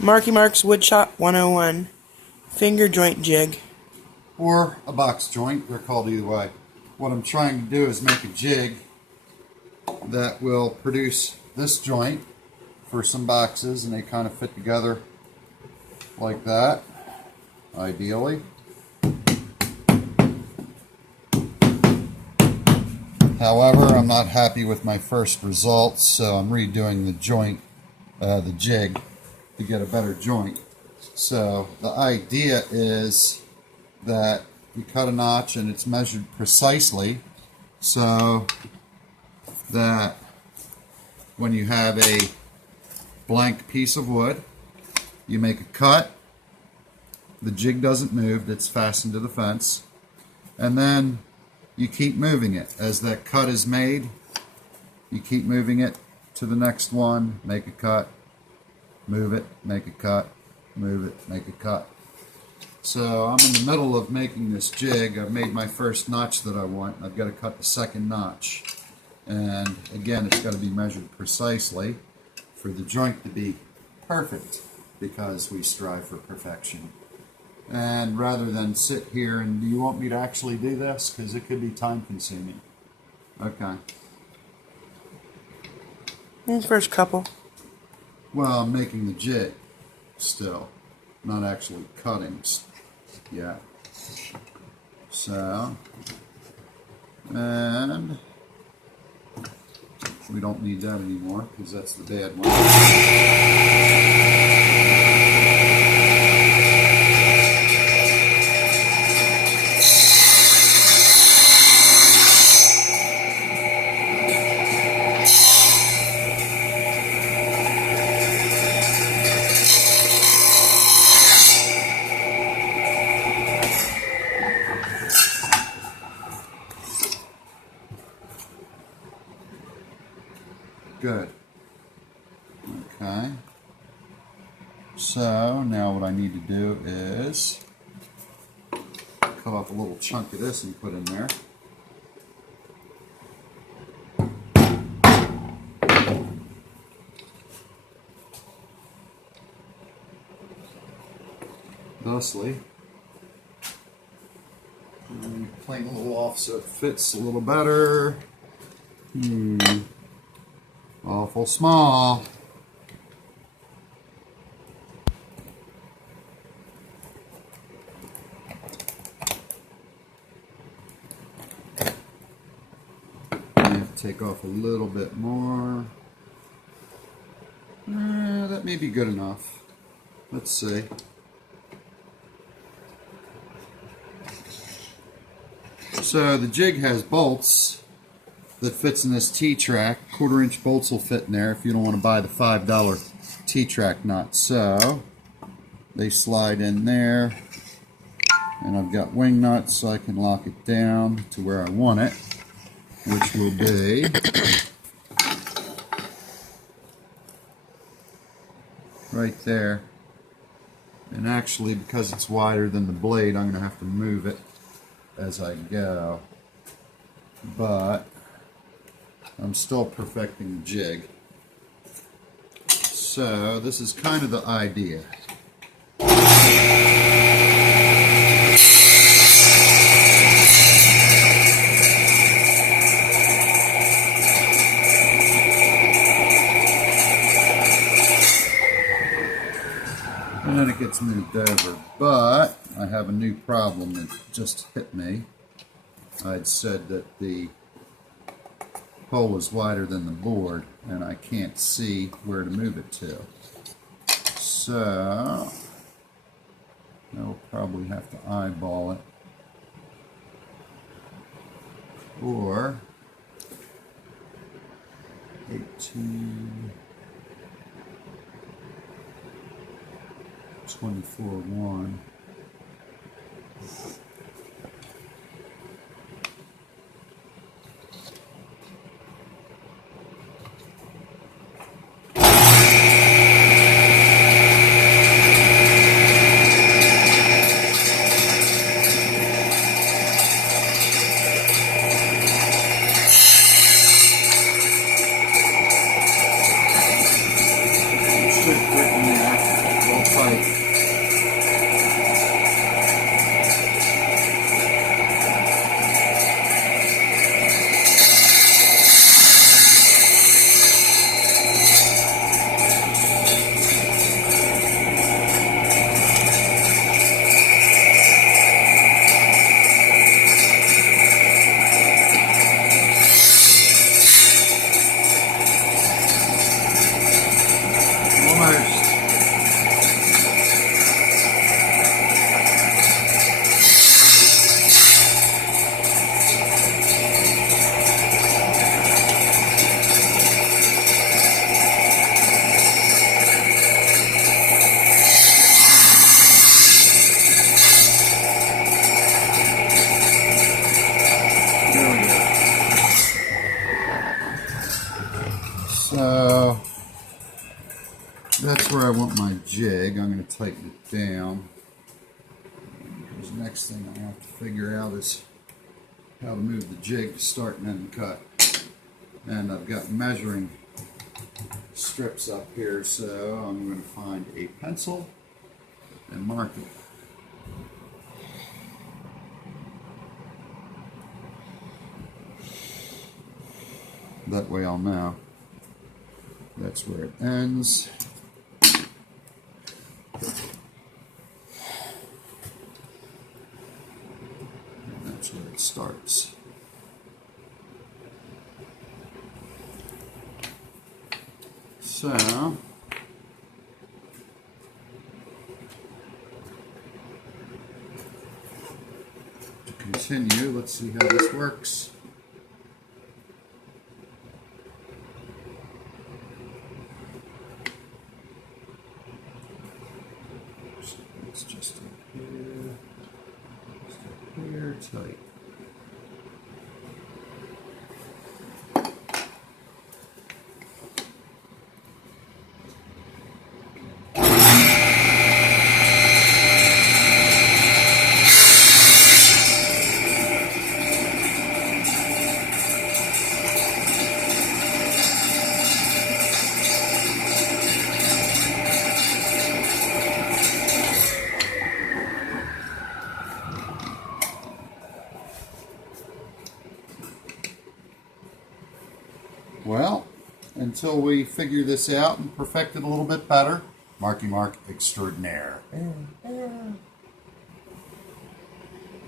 Marky Mark's Woodshop 101 Finger Joint Jig. Or a box joint, they're called either way. What I'm trying to do is make a jig that will produce this joint for some boxes, and they kind of fit together like that, ideally. However, I'm not happy with my first results, so I'm redoing the joint, the jig, to get a better joint. So the idea is that you cut a notch and it's measured precisely so that when you have a blank piece of wood, you make a cut, the jig doesn't move, it's fastened to the fence, and then you keep moving it. As that cut is made, you keep moving it to the next one, make a cut, move it, make a cut, move it, make a cut. So I'm in the middle of making this jig. I've made my first notch that I want. I've got to cut the second notch. And again, it's got to be measured precisely for the joint to be perfect, because we strive for perfection. And rather than sit here, and do you want me to actually do this? Because it could be time consuming. Okay. His first couple. Well, I'm making the jig still, not actually cutting yet. So, and we don't need that anymore because that's the bad one. Good. Okay. So now what I need to do is cut off a little chunk of this and put in there. Thusly, plane a little off so it fits a little better. Awful small. I have to take off a little bit more. That may be good enough. Let's see. So the jig has bolts that fits in this T-track. 1/4-inch bolts will fit in there if you don't want to buy the $5 T-track nut. So they slide in there, and I've got wing nuts so I can lock it down to where I want it, which will be right there. And actually, because it's wider than the blade, I'm going to have to move it as I go. But I'm still perfecting the jig. So this is kind of the idea. And then it gets moved over. But I have a new problem that just hit me. I'd said that the hole is wider than the board, and I can't see where to move it to. So I'll probably have to eyeball it, or 18, 24, 1. Should fit in there. That's where I want my jig. I'm going to tighten it down. The next thing I have to figure out is how to move the jig to start and end cut. And I've got measuring strips up here, so I'm going to find a pencil and mark it. That way I'll know that's where it ends. That's where it starts. So, to continue, let's see how this works. It's just up here, tight. Well, until we figure this out and perfect it a little bit better, Marky Mark extraordinaire.